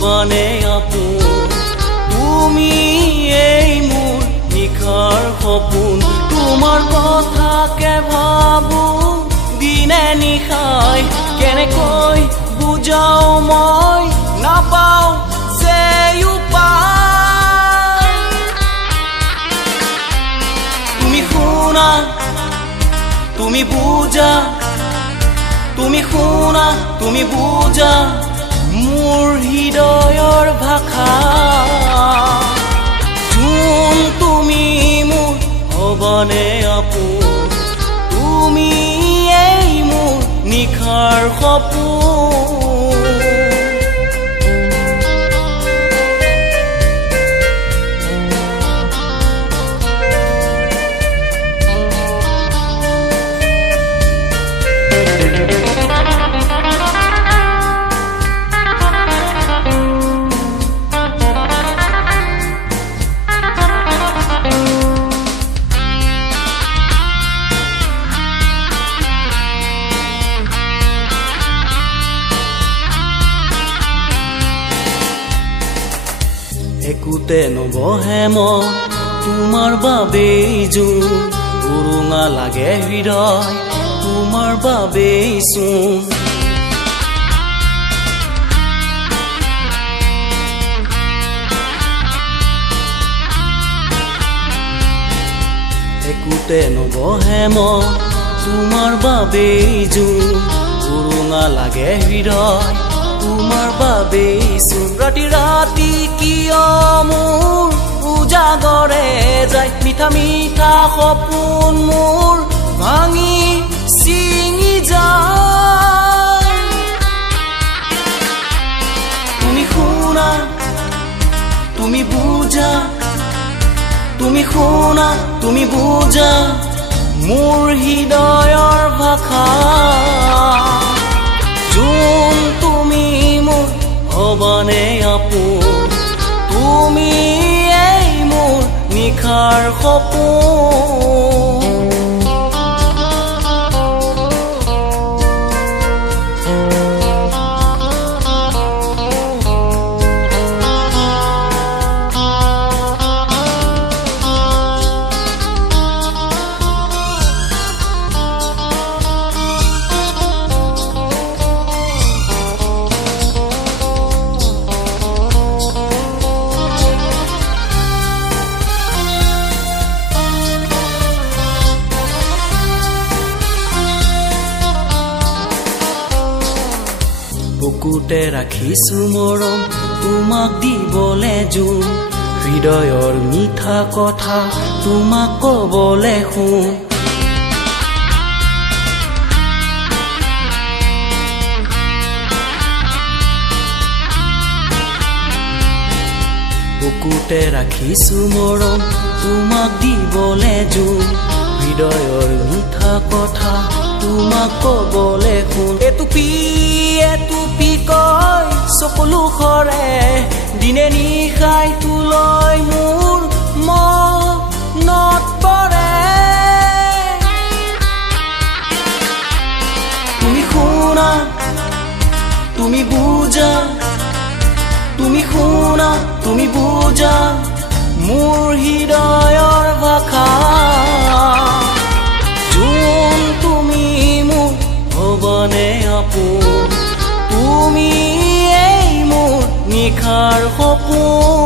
হবানে আপোন তুমি এই মোৰ নিখাৰ সপোন তোমাৰ কথাকে ভাবো দিনে নিশাই কেনেকৈ বুজাও মই নাপাও যে উপায় তুমি শুনা তুমি বুজা তুমি শুনা তুমি বুজা মোৰ হৃদয়ৰ ভাষা যোন তুমি মোৰ হবানে আপোন তুমি এই মোৰ নিখাৰ সপোন একোতে নবহে মন তোমাৰ বাবেই জোন উৰুঙা লাগে হৃদয় তোমাৰ বাবেই চোন একোতে নবহে মন তোমাৰ বাবেই জোন উৰুঙা লাগে হৃদয় তোমাৰ বাবেই চোন ৰাতি ৰাতি কিয় মোৰ উজাগৰে যায় মিঠা মিঠা সপোন মোৰ ভাঙি ছিঙি যায় তুমি শুনা তুমি বুজা তুমি শুনা তুমি বুজা মোৰ হৃদয়ৰ ভাষা যোন তুমি মোৰ হবানে আপোন তুমি এই মোৰ নিখাৰ সপোন বুকুতে ৰাখিছো মৰম তোমাক দিবলে জোন হৃদয়ৰ মিঠা কথা তোমাক কবলে শুন বুকুতে ৰাখিছো মৰম তোমাক দিবলে জোন হৃদয়ৰ মিঠা কথা তোমাক কবলে শুন এটুপি কয় সকলো খৰে দিনে নিশাই তুলৈ মোৰ মনত পৰে তুমি শুনা তুমি বুজা তুমি শুনা তুমি বুজা মোৰ হৃদয়ৰ ভাষা যোন তুমি মোৰ হবানে আপোন তুমি এই মোৰ নিখাৰ সপোন